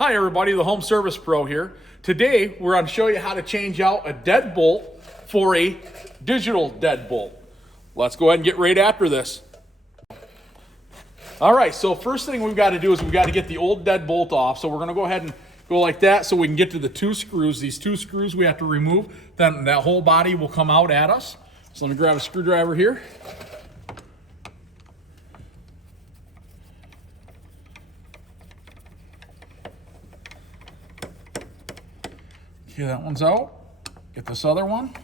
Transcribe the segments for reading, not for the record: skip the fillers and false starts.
Hi everybody, the Home Service Pro here. Today we're going to show you how to change out a deadbolt for a digital deadbolt. Let's go ahead and get right after this. All right, so first thing we've got to do is we've got to get the old deadbolt off. So we're going to go ahead and go like that so we can get to the two screws. These two screws we have to remove, then that whole body will come out at us. So let me grab a screwdriver here. Okay, that one's out. Get this other one.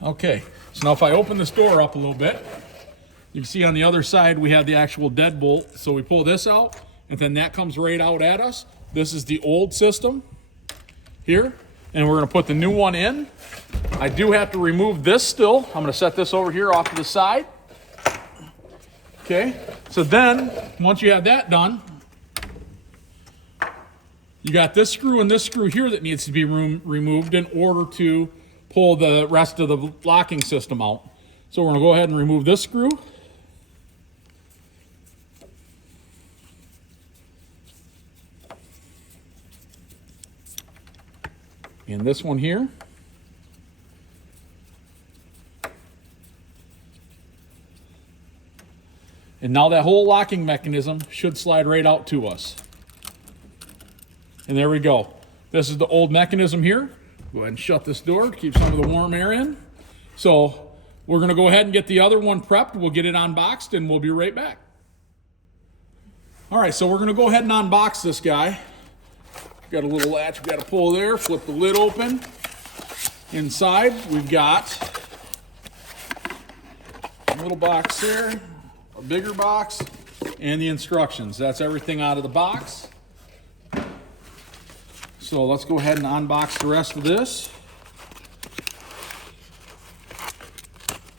Okay, so now if I open this door up a little bit, you can see on the other side we have the actual deadbolt. So we pull this out, and then that comes right out at us. This is the old system here, and we're going to put the new one in. I do have to remove this still. I'm going to set this over here off to the side. Okay, so then once you have that done, you got this screw and this screw here that needs to be removed in order to pull the rest of the locking system out. So we're going to go ahead and remove this screw. And this one here. And now that whole locking mechanism should slide right out to us. And there we go. This is the old mechanism here. Go ahead and shut this door to keep some of the warm air in. So we're going to go ahead and get the other one prepped. We'll get it unboxed and we'll be right back. All right, so we're going to go ahead and unbox this guy. Got a little latch we've got to pull there, flip the lid open. Inside we've got a little box there, a bigger box, and the instructions. That's everything out of the box. So let's go ahead and unbox the rest of this.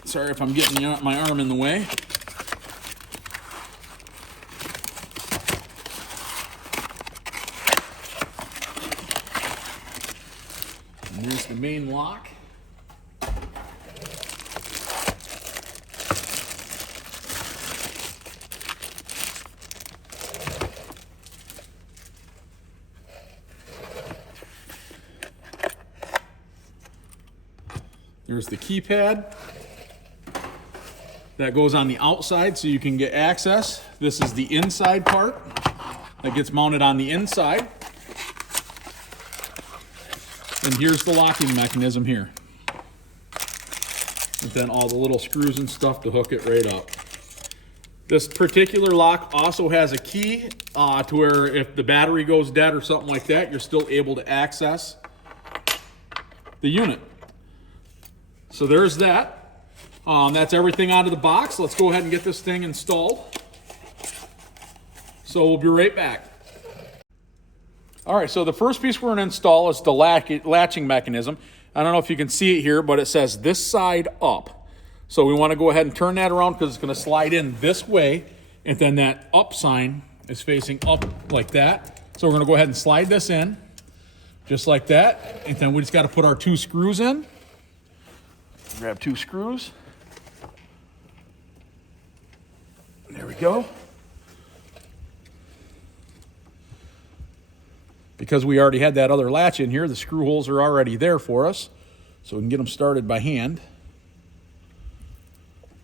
Sorry if I'm getting my arm in the way. And here's the main lock. There's the keypad that goes on the outside so you can get access. This is the inside part that gets mounted on the inside. And here's the locking mechanism here. And then all the little screws and stuff to hook it right up. This particular lock also has a key to where if the battery goes dead or something like that, you're still able to access the unit. So there's that. That's everything out of the box. Let's go ahead and get this thing installed. So we'll be right back. All right, so the first piece we're going to install is the latching mechanism. I don't know if you can see it here, but it says this side up. So we want to go ahead and turn that around because it's going to slide in this way, and then that up sign is facing up like that. So we're going to go ahead and slide this in just like that, and then we just got to put our two screws in. Grab two screws. There we go. Because we already had that other latch in here, the screw holes are already there for us. So we can get them started by hand.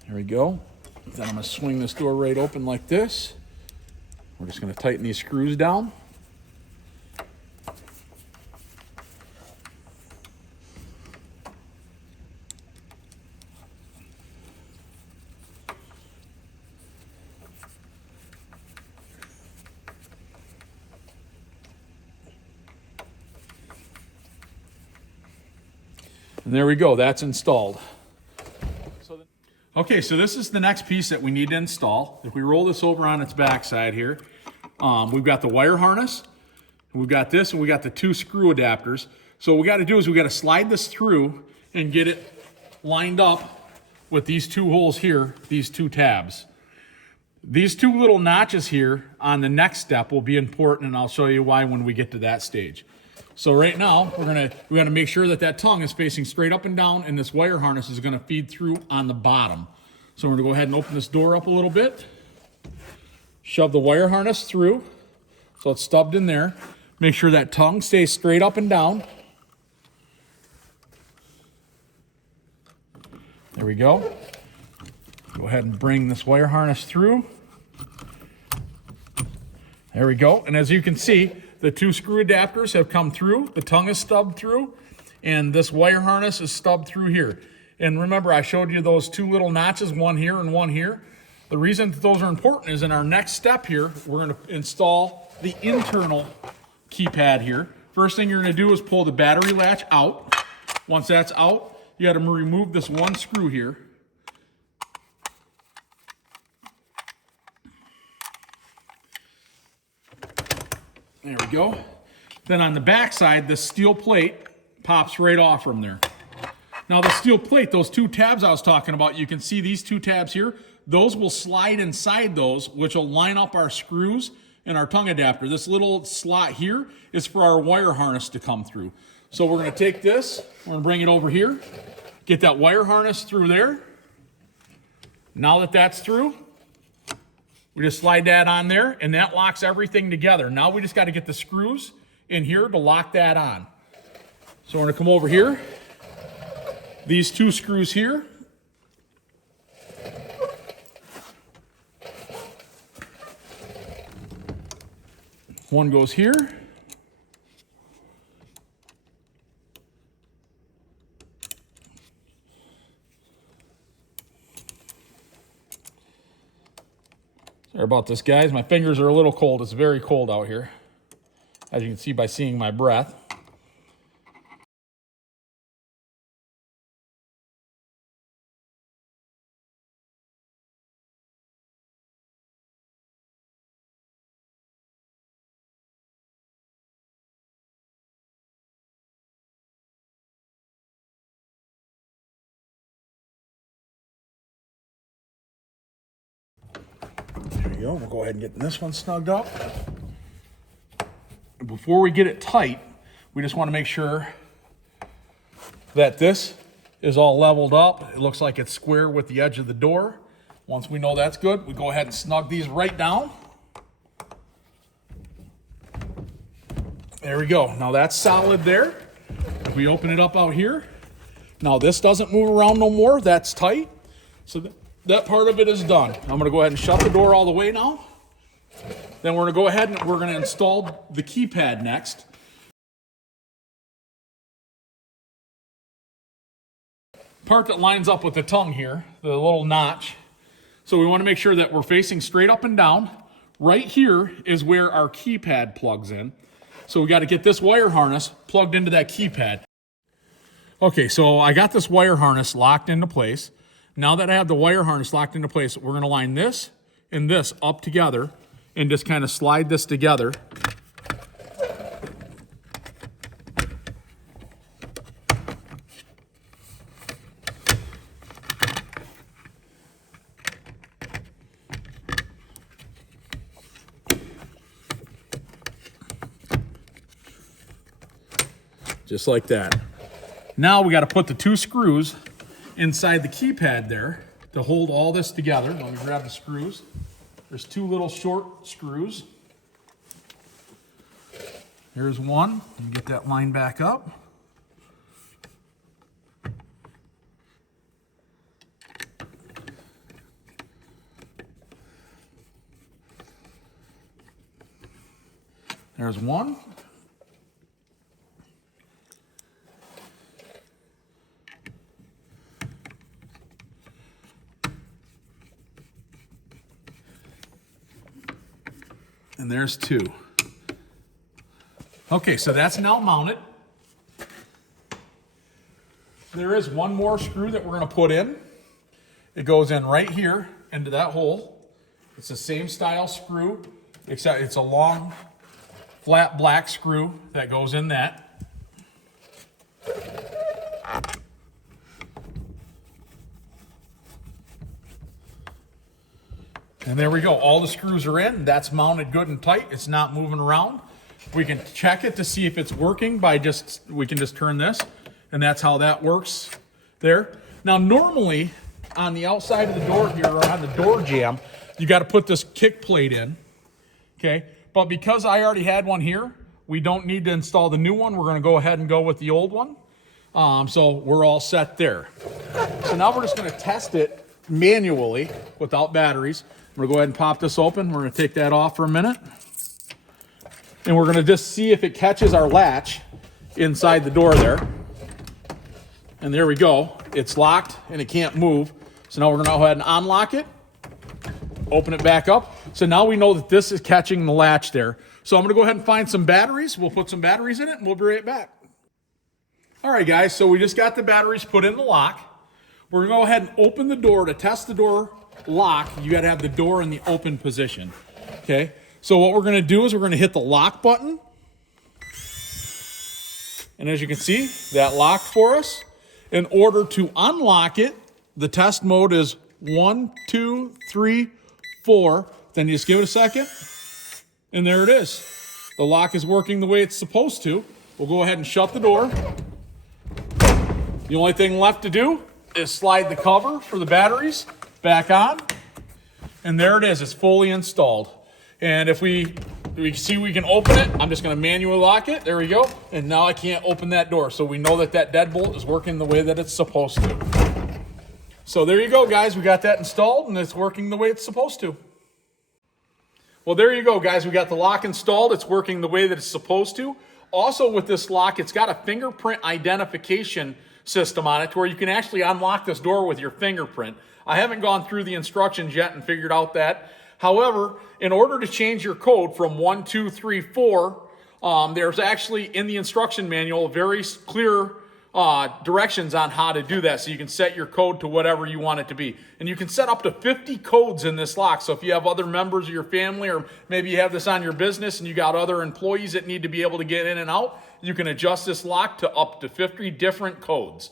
There we go. Then I'm going to swing this door right open like this. We're just going to tighten these screws down. And there we go, that's installed. Okay, so this is the next piece that we need to install. If we roll this over on its backside here, we've got the wire harness, we've got this, and we got the two screw adapters. So what we got to do is we got to slide this through and get it lined up with these two holes here, these two tabs. These two little notches here on the next step will be important, and I'll show you why when we get to that stage. So right now, we're gonna make sure that that tongue is facing straight up and down, and this wire harness is gonna feed through on the bottom. So we're gonna go ahead and open this door up a little bit. Shove the wire harness through, so it's stubbed in there. Make sure that tongue stays straight up and down. There we go. Go ahead and bring this wire harness through. There we go. And as you can see, the 2 screw adapters have come through. The tongue is stubbed through, and this wire harness is stubbed through here. And remember, I showed you those 2 little notches, one here and one here. The reason that those are important is in our next step here, we're going to install the internal keypad here. First thing you're going to do is pull the battery latch out. Once that's out, you got to remove this 1 screw here. There we go. Then on the back side, the steel plate pops right off from there. Now the steel plate, those 2 tabs I was talking about, you can see these 2 tabs here. Those will slide inside those, which will line up our screws and our tongue adapter. This little slot here is for our wire harness to come through. So we're going to take this, we're going to bring it over here, get that wire harness through there. Now that that's through, we just slide that on there, and that locks everything together. Now we just got to get the screws in here to lock that on. So we're going to come over here. These 2 screws here. One goes here. Sorry about this, guys. My fingers are a little cold. It's very cold out here, as you can see by seeing my breath. There we go. We'll go ahead and get this one snugged up. Before we get it tight, we just want to make sure that this is all leveled up. It looks like it's square with the edge of the door. Once we know that's good, we go ahead and snug these right down. There we go. Now that's solid there. If we open it up out here, now this doesn't move around no more. That's tight. So that part of it is done. I'm going to go ahead and shut the door all the way now. Then we're going to go ahead and we're going to install the keypad next. Part that lines up with the tongue here, the little notch. So we want to make sure that we're facing straight up and down. Right here is where our keypad plugs in. So we got to get this wire harness plugged into that keypad. Okay, so I got this wire harness locked into place. Now that I have the wire harness locked into place, we're going to line this and this up together and just kind of slide this together. Just like that. Now we got to put the 2 screws inside the keypad there to hold all this together. Let me grab the screws. There's 2 little short screws. Here's one. Let me get that line back up. There's one. And there's 2. Okay, so that's now mounted. There is one more screw that we're going to put in. It goes in right here into that hole. It's the same style screw, except it's a long, flat black screw that goes in that. And there we go. All the screws are in. That's mounted good and tight. It's not moving around. We can check it to see if it's working by we can just turn this, and that's how that works there. Now, normally on the outside of the door here, or on the door jamb, you got to put this kick plate in, okay? But because I already had one here, we don't need to install the new one. We're going to go ahead and go with the old one. So we're all set there. So now we're just going to test it manually without batteries. We're going to go ahead and pop this open. We're going to take that off for a minute. And we're going to just see if it catches our latch inside the door there. And there we go. It's locked and it can't move. So now we're going to go ahead and unlock it. Open it back up. So now we know that this is catching the latch there. So I'm going to go ahead and find some batteries. We'll put some batteries in it and we'll be right back. All right, guys. So we just got the batteries put in the lock. We're going to go ahead and open the door. To test the door lock, you got to have the door in the open position. Okay. So what we're going to do is we're going to hit the lock button. And as you can see, that locked for us. In order to unlock it, the test mode is 1, 2, 3, 4. Then you just give it a second. And there it is. The lock is working the way it's supposed to. We'll go ahead and shut the door. The only thing left to do is slide the cover for the batteries back on. And there it is. It's fully installed. And if we see we can open it, I'm just going to manually lock it. There we go. And now I can't open that door. So we know that that deadbolt is working the way that it's supposed to. So there you go, guys. We got that installed and it's working the way it's supposed to. Well, there you go, guys. We got the lock installed. It's working the way that it's supposed to. Also with this lock, it's got a fingerprint identification system on it to where you can actually unlock this door with your fingerprint. I haven't gone through the instructions yet and figured out that. However, in order to change your code from 1, 2, 3, 4, there's actually in the instruction manual very clear directions on how to do that. So you can set your code to whatever you want it to be. And you can set up to 50 codes in this lock. So if you have other members of your family, or maybe you have this on your business and you got other employees that need to be able to get in and out, you can adjust this lock to up to 50 different codes.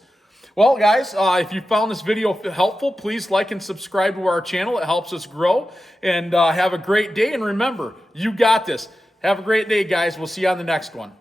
Well, guys, if you found this video helpful, please like and subscribe to our channel. It helps us grow. And have a great day. And remember, you got this. Have a great day, guys. We'll see you on the next one.